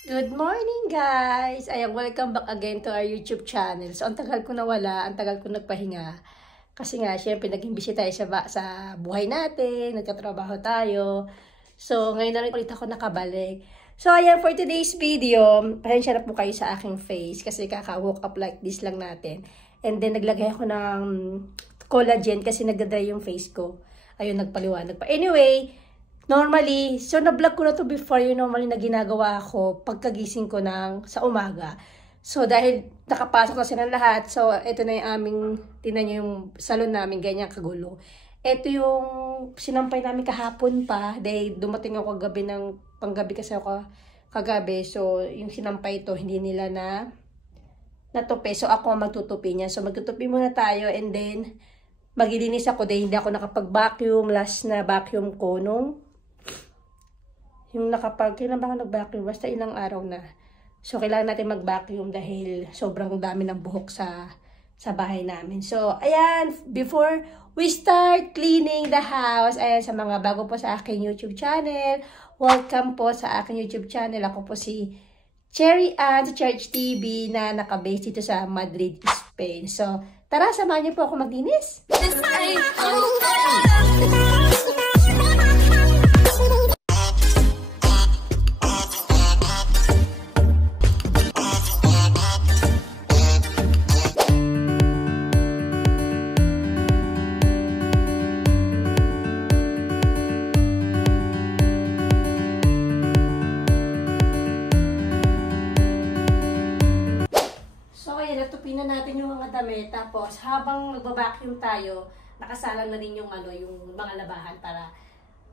Good morning guys! Ayan, welcome back again to our YouTube channel. So, ang tagal ko nawala, ang tagal ko nagpahinga. Kasi nga, syempre, naging busy tayo sa buhay natin, nagkatrabaho tayo. So, ngayon na rin ulit ako nakabalik. So, ayan, for today's video, pasensya na po kayo sa aking face kasi kaka-woke up like this lang natin. And then, naglagay ako ng collagen kasi nagda-dry yung face ko. Ayun, nagpaliwanag pa. Anyway, normally, so na-vlog ko na to before yung normally na ginagawa ko pagkagising ko sa umaga. So dahil nakapasok kasi ng lahat, so ito na yung aming, tingnan nyo yung salon namin, ganyan kagulo. Ito yung sinampay namin kahapon pa, dahil dumating ako panggabi kasi ako kagabi. So yung sinampay ito, hindi nila natupi. So ako magtutupi niya. So magtutupi muna tayo and then magilinis ako dahil hindi ako nakapag-vacuum. Last na vacuum ko kailan ba ako nag-vacuum? Basta ilang araw na. So, kailangan natin mag-vacuum dahil sobrang dami ng buhok sa bahay namin. So, ayan, before we start cleaning the house, ayan, sa mga bago po sa aking YouTube channel, welcome po sa aking YouTube channel. Ako po si Cherry Ann sa Church TV na nakabase dito sa Madrid, Spain. So, tara, samahan niyo po ako maglinis. Natupi na natin yung mga damit, tapos habang nagba-vacuum tayo, nakasalang na rin yung mga labahan para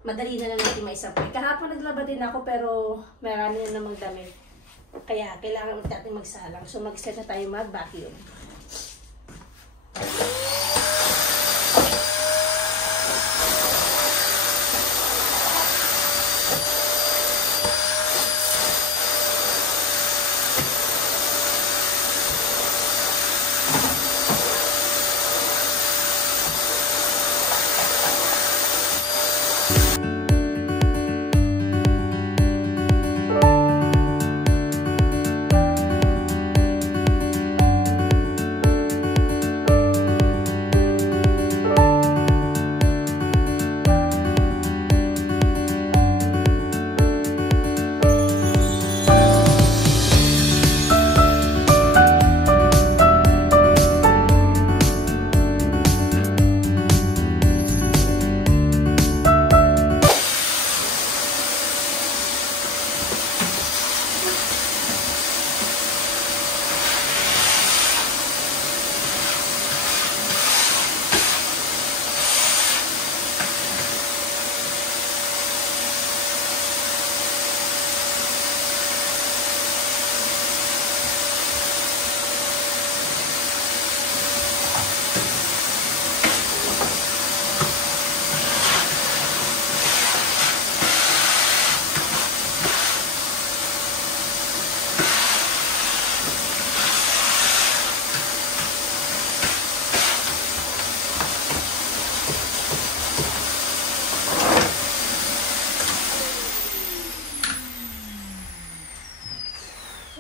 madali na lang natin maisapoy. Kahapon naglaba din ako pero marami na namang damit. Kaya kailangan natin magsalang. So mag-set na tayo mag-vacuum.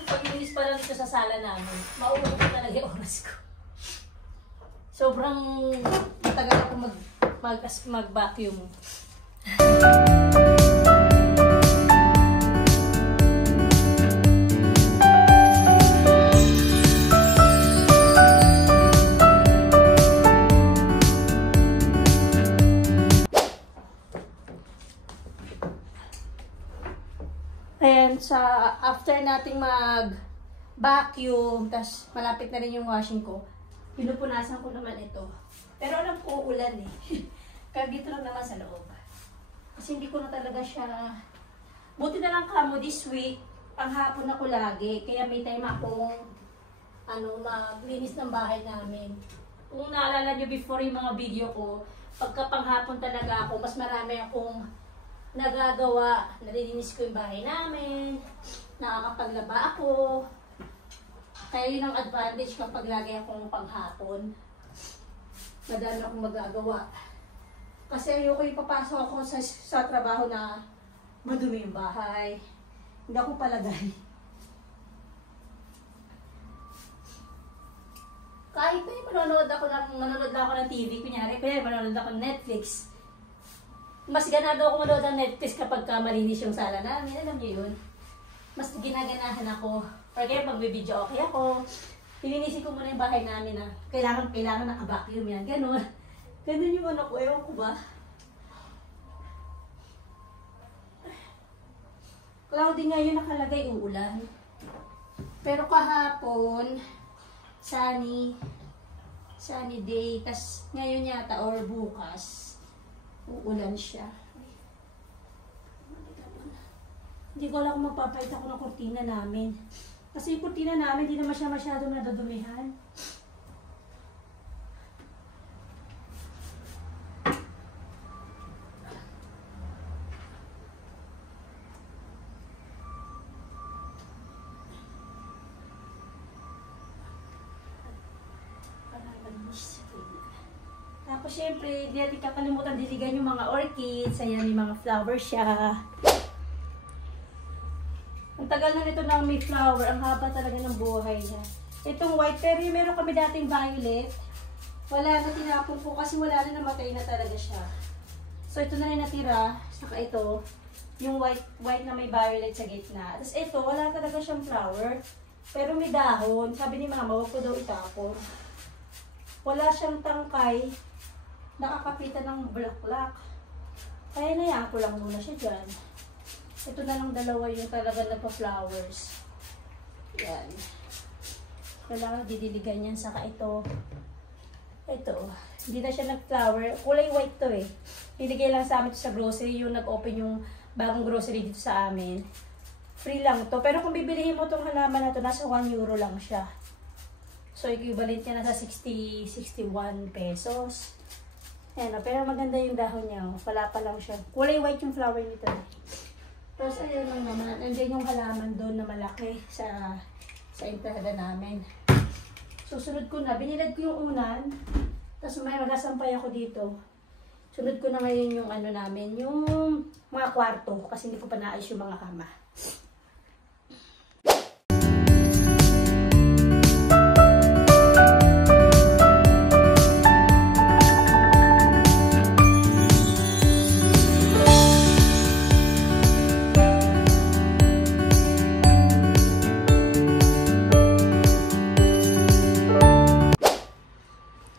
Paglinis pa lang dito sa sala namin, mauna ko talaga yung oras ko. Sobrang matagal ako mag-vacuum. Ayan, after nating mag-vacuum, tas malapit na rin yung washing ko, pinupunasan ko naman ito. Pero alam ko ulan eh. Kaya dito lang naman sa loob. Kasi hindi ko na talaga siya... Buti na lang kamo this week, ang hapon ako lagi. Kaya may time akong maglinis ng bahay namin. Kung naalala nyo before yung mga video ko, pagka panghapon talaga ako, mas marami akong nagagawa, nalilinis ko yung bahay namin, nakakapaglaba ako. Kaya yun ang advantage kapag lagi akong panghapon. Madami akong magagawa. Kasi ayoko ipapasok ako sa trabaho na madumi yung bahay. Hindi ako palagay. Kahit na manonood lang ako ng TV, kunyari manonood ako ng Netflix. Mas ganado ako manood ng Netflix kapag malinis yung sala namin. Alam niyo yun? Mas ginaganahan ako. Or kaya magbibideo okay ako. Lilinisin ko muna yung bahay namin na kailangan naka-vacuum yan. Ganon. Ganon yung ano ko. Ewan ko ba? Cloudy ngayon nakalagay uulan. Pero kahapon, sunny day. Tapos ngayon yata or bukas, uulan siya. Hindi ko alam kung magpapalit ako ng kurtina namin. Kasi yung kurtina namin, hindi naman siya masyadong nadadumihan. Tapos syempre, hindi natin kakalimutan diligan yung mga orchids. Ayan, may mga flowers siya. Ang tagal na nito na may flower. Ang haba talaga ng buhay niya. Itong white, pero meron kami dating violet. Wala na, tinapon ko kasi wala na, namatay na talaga siya. So ito na rin natira. Saka ito, yung white na may violet sa gitna. Tapos ito, wala talaga siyang flower. Pero may dahon. Sabi ni mama, wag ko daw itapon. Wala siyang tangkay. Nakakapitan ng bulaklak. Kaya nayaan ko lang muna siya dyan. Ito na lang dalawa yung talaga nagpa-flowers. Yan. Kailangan didiligan yan. Saka ito. Ito. Hindi na siya nag-flower. Kulay white to eh. Niligay lang sa amin sa grocery. Yung nag-open yung bagong grocery dito sa amin. Free lang to. Pero kung bibilihin mo itong halaman na to, nasa 1 euro lang siya. So, equivalent niya nasa 61 pesos. Ayan, pero maganda yung dahon niya. Wala pa lang siya. Kulay white yung flower nito. Tapos, ayun lang naman. Nandiyan yung halaman doon na malaki sa entrada namin. Susunod ko na. Binilad ko yung unan. Tapos, may magasampay ako dito. Sunod ko na ngayon yung ano namin, yung mga kwarto. Kasi hindi ko pa naayos yung mga kama.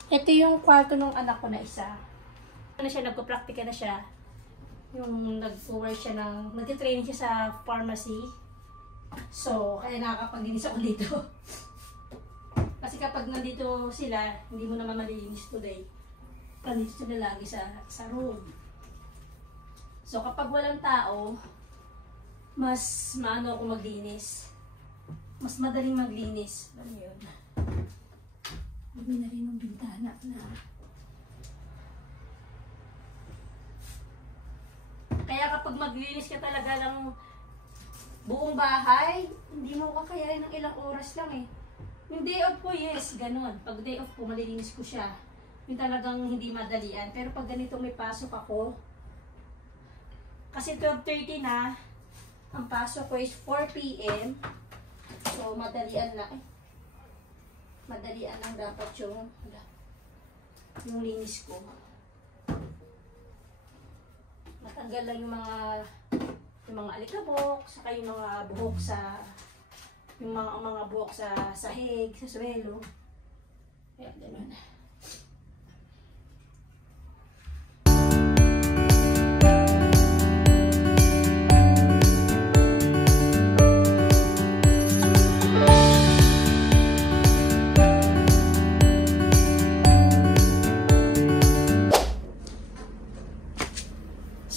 Ito yung kwarto ng anak ko na isa. Nagpo-practica na siya. Yung nag-work siya nag-training siya sa pharmacy. So, kaya nakakapaglinis ako dito. Kasi kapag nandito sila, hindi mo naman malilinis today. Nandito sila lagi sa room. So, kapag walang tao, mas maano ako maglinis. Mas madaling maglinis. Ano yun? Huwag na rin yung bintana na. Kaya kapag maglinis ka talaga ng buong bahay, hindi mo kakayanin ng ilang oras lang eh. Yung day off ko, yes, ganun. Pag day off ko, malilinis ko siya. Yung talagang hindi madalian. Pero pag ganito may pasok ako, kasi 12:30 na, ang pasok ko is 4 PM. So, madalian lang eh. Madalian lang dapat yung linis ko. Matanggal lang yung mga alikabok, saka yung mga buhok sa buhok sa sahig, sa suwelo. Ayan, ganun.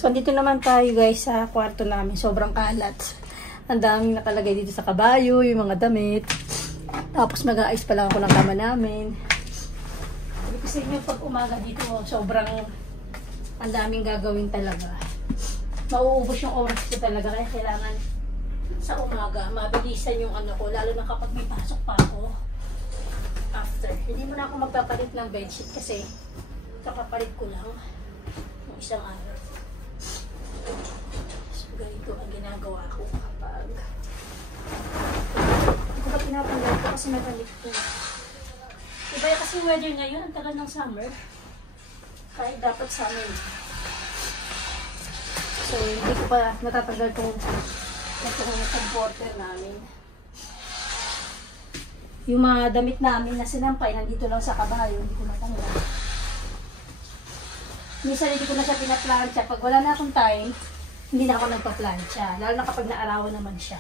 So, dito naman tayo guys sa kwarto namin. Sobrang kalat. Ang daming nakalagay dito sa kabayo, yung mga damit. Tapos mag-aayos pa lang ako ng kama namin. Kasi yung pag umaga dito, sobrang ang daming gagawin talaga. Mauubos yung oras ko talaga. Kaya kailangan sa umaga, mabilisan yung ano ko. Lalo na kapag may pasok pa ako. After. Hindi mo na ako magpapalit ng bedsheet kasi kakapalit ko lang ng isang araw. So, ganito ang ginagawa ko kapag hindi ko pa pinapanggal ko kasi nabalik ko. Iba kaya kasi weather ngayon, ang tagal ng summer. Kahit dapat summer. So, hindi ko pa natatanggal itong comforter namin. Yung mga damit namin na sinampay, nandito lang sa kabayo, hindi ko natanggal. Minsan hindi ko na siya pinaplansya. Pag wala na akong time, hindi na ako nagpa-plancha. Lalo na kapag naarawan naman siya.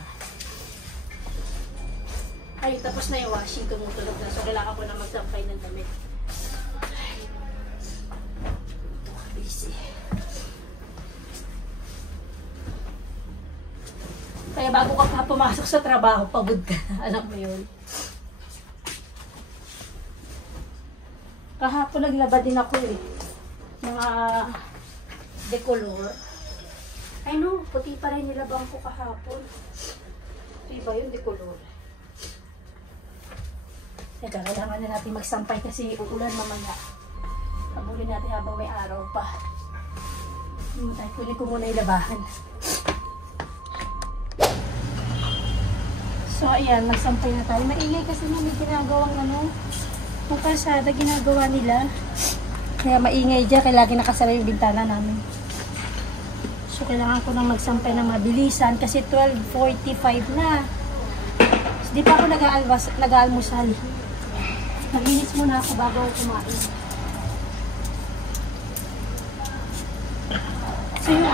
Ay, tapos na yung washing, tumutulog na. So, kailangan ko na magsampay ng damit. Ay, busy. Kaya bago ka pa pumasok sa trabaho, pagod ka na. Alam mo yun. Kahapon naglaba din ako eh. Mga decolor. Ay no, puti pa rin nilabang ko kahapon. Diba yun, decolor? Teka, kailangan na natin magsampay kasi uulan mamaya. Habulin natin habang may araw pa. Kunin ko muna yung labahan. So ayan, magsampay na tayo. Maingay kasi may ginagawang kung kalsada ginagawa nila. Kaya maingay dyan, kaya lagi nakasara yung bintana namin. So kailangan ko nang magsampay ng mabilisan kasi 12:45 na. So, di pa ako nag-aalmusal. Maglinis muna ako bago ako kumain. So yung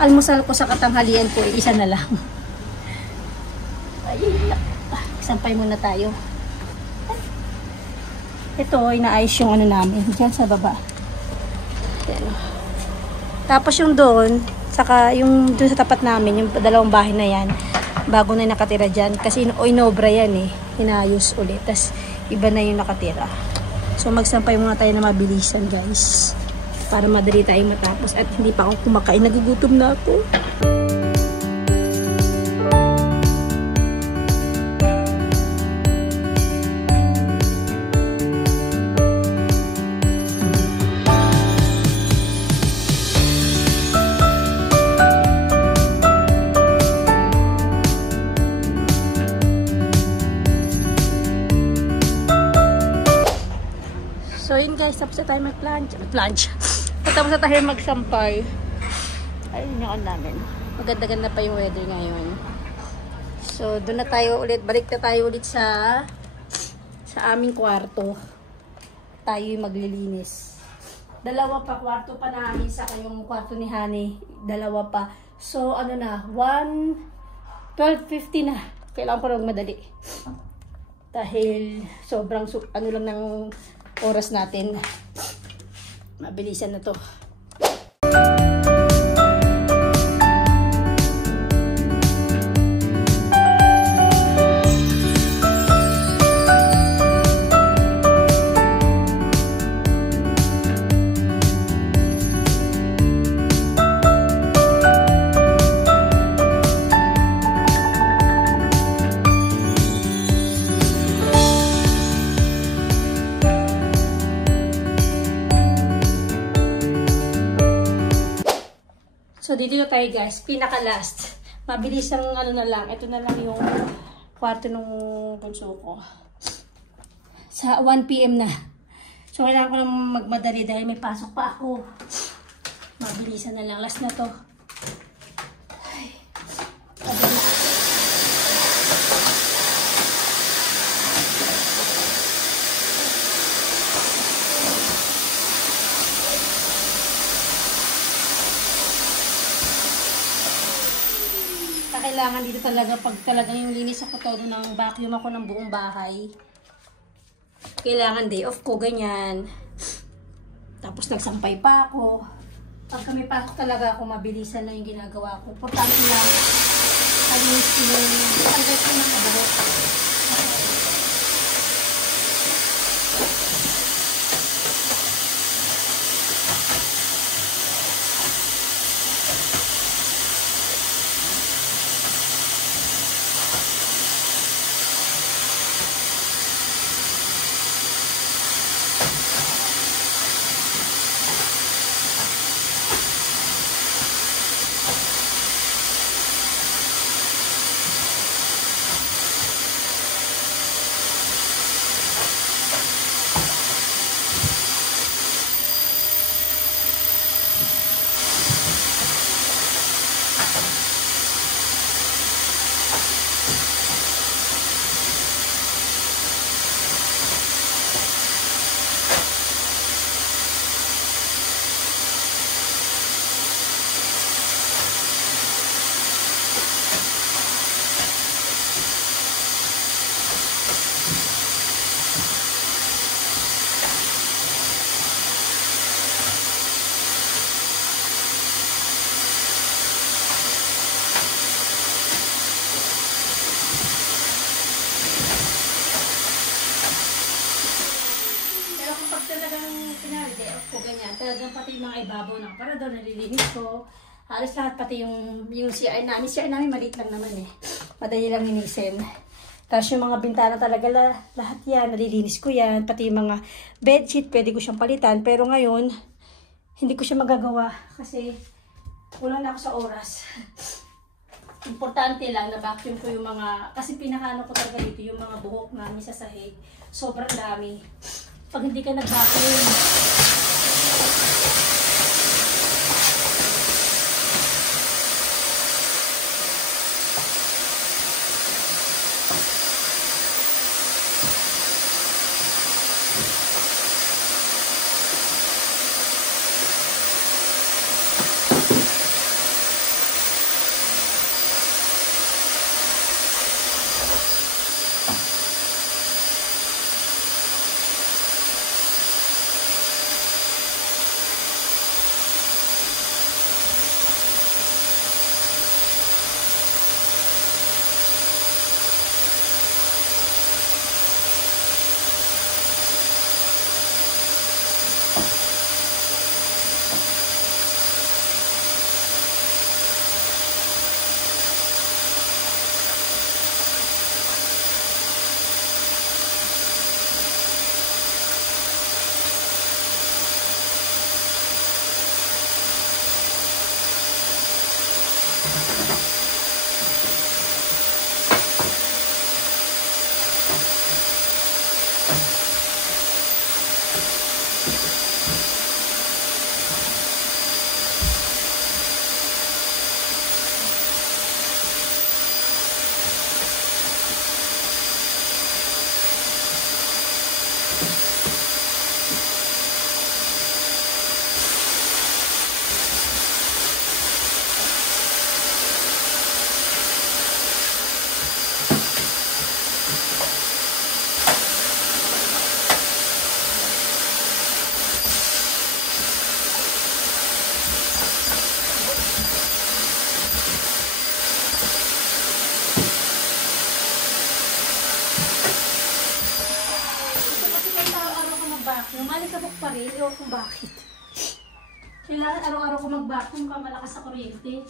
almusal ko sa katanghalian po, isa na lang. Ay, sampay muna tayo. Ito, inaayos yung namin, dyan sa baba. Yan. Tapos yung doon, saka yung doon sa tapat namin, yung dalawang bahay na yan, bago na yung nakatira dyan. Kasi inobra yan eh. Inayos ulit. Tapos iba na yung nakatira. So magsampay muna tayo na mabilisan guys. Para madali tayo matapos. At hindi pa ako kumakain. Nagugutom na ako. So yun guys, tapos na tayo mag-plancha. Tapos na tayo magsampay. Ayun yung namin. Maganda-ganda pa yung weather ngayon. So doon na tayo ulit. Balik na tayo ulit sa aming kwarto. Tayo yung maglilinis. Dalawa pa kwarto pa namin. Saka yung kwarto ni Honey. Dalawa pa. So ano na, 12:50 na. Kailangan ko lang madali. Dahil sobrang lang ng oras natin. Mabilisan na to. So, dito na tayo guys. Pinaka-last. Mabilis ang na lang. Ito na lang yung kwarto ng bunso ko. Sa 1 PM na. So, kailangan ko lang magmadali dahil may pasok pa ako. Mabilisan na lang. Last na to. Ay. Kailangan dito talaga, pag talagang yung linis ako todo ng vacuum ako ng buong bahay, kailangan day off ko, ganyan. Tapos nagsampay pa ako. Pag kami pasok talaga ako, mabilisan na yung ginagawa ko. Importante lang, alinis ko yung tanggal ko ng kabarot. talagang pati yung mga ibabaw ng aparador, nalilinis ko. Halos lahat, pati yung CR namin. CR namin maliit lang naman eh. Madali lang linisin. Tapos yung mga bintana talaga, lahat yan, nalilinis ko yan. Pati yung mga bedsheet, pwede ko siyang palitan. Pero ngayon, hindi ko siya magagawa kasi kulang na ako sa oras. Importante lang na vacuum ko yung mga, kasi pinakaano ko talaga dito yung mga buhok namin sa sahig. Sobrang dami. Pag hindi ka nag-vacuum, malikabok pa rin, ewan kung bakit. Kailangan araw-araw ko mag-vacuum ka malakas sa kuryente.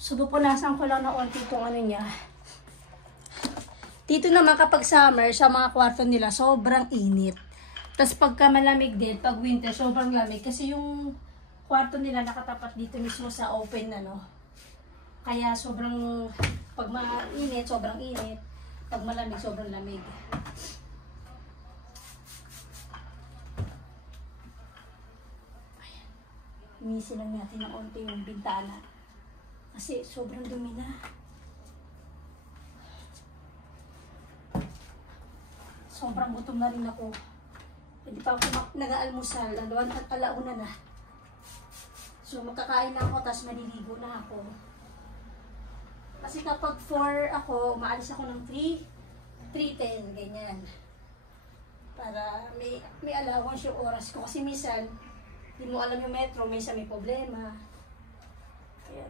So, pupunasan ko lang na onti itong ano niya. Dito naman kapag summer, sa mga kwarto nila, sobrang init. Tapos pagka malamig din, pag winter, sobrang lamig. Kasi yung kwarto nila nakatapat dito mismo sa open na, no? Kaya sobrang, pag mainit, sobrang init. Pag malamig, sobrang lamig. Ayan. Misi lang natin ng onti yung bintana. Kasi sobrang dumi na. Sobrang gutom na rin ako. Hindi pa ako nag-aalmusal. Alauna na. So magkakain na ako, tapos maliligo na ako. Kasi kapag 4 ako, maalis ako ng 3:10, ganyan. Para may allowance yung oras ko. Kasi minsan, hindi mo alam yung metro, minsan may problema. Kaya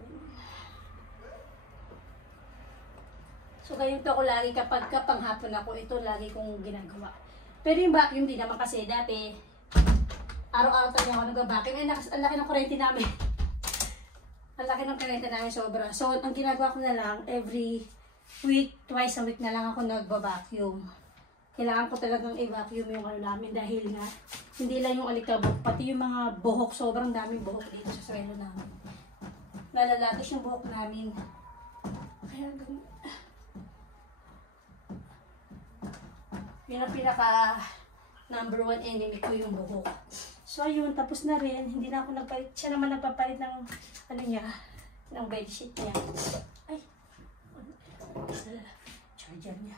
so, ganyan to ako lagi kapag panghapon ako, ito lagi kong ginagawa. Pero yung vacuum din naman kasi dati, araw-araw talaga ako nag-vacuum. Eh, ang laki ng kuryente namin. Ang laki ng kuryente namin sobra. So, ang ginagawa ko na lang, every week, twice a week na lang ako nag-vacuum. Kailangan ko talagang i-vacuum yung ano namin dahil nga, hindi lang yung alikabok, pati yung mga buhok, sobrang daming buhok dito sa swelo namin. Nalalagis yung buhok namin. Kaya ganun. Yun ang pinaka #1 enemy ko, yung buhok. So ayun, tapos na rin. Hindi na ako nagpalit. Siya naman nagpapalit ng ano niya, ng bedsheet niya. Ay, charger niya.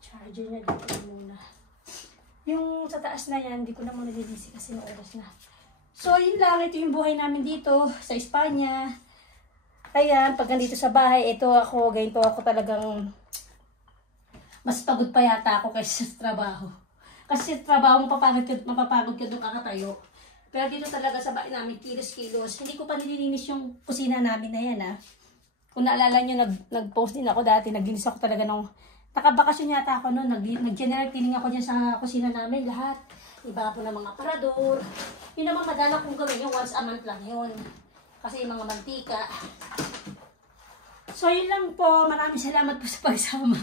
Charger niya dito muna. Yung sa taas na yan, hindi ko na muna nililisi kasi na oras na. So yun lang, ito yung buhay namin dito sa Espanya. Ayan, pag nandito sa bahay, ito ako, ganito ako talagang mas pagod pa yata ako kaysa sa trabaho. Kasi sa trabaho, mapapagod ka doon kakatayo. Pero dito talaga sa bahay namin, kilos-kilos. Hindi ko pa nililinis yung kusina namin na yan, ha. Kung naalala nyo, nag-post din ako dati, naglinis ako talaga ng Nakabakasyon yata ako noon. Nag-general cleaning ako dyan sa kusina namin lahat. Iba po ng mga aparador. Yun naman madalang kong gawin yung once a month lang yun. Kasi yung mga mantika. So yun lang po. Maraming salamat po sa pagsama.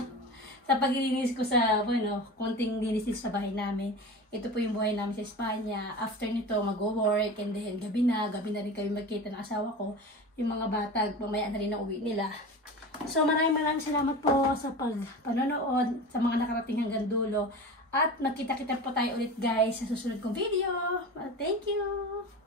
Sa paglilinis ko sa, konting linis sa bahay namin. Ito po yung buhay namin sa Espanya. After nito, mag-work and then gabi na rin kami magkita ng asawa ko. Yung mga bata, mamaya na rin ang uwi nila. So maraming salamat po sa panonood, sa mga nakarating hanggang dulo. At magkita-kita po tayo ulit guys sa susunod kong video. Thank you!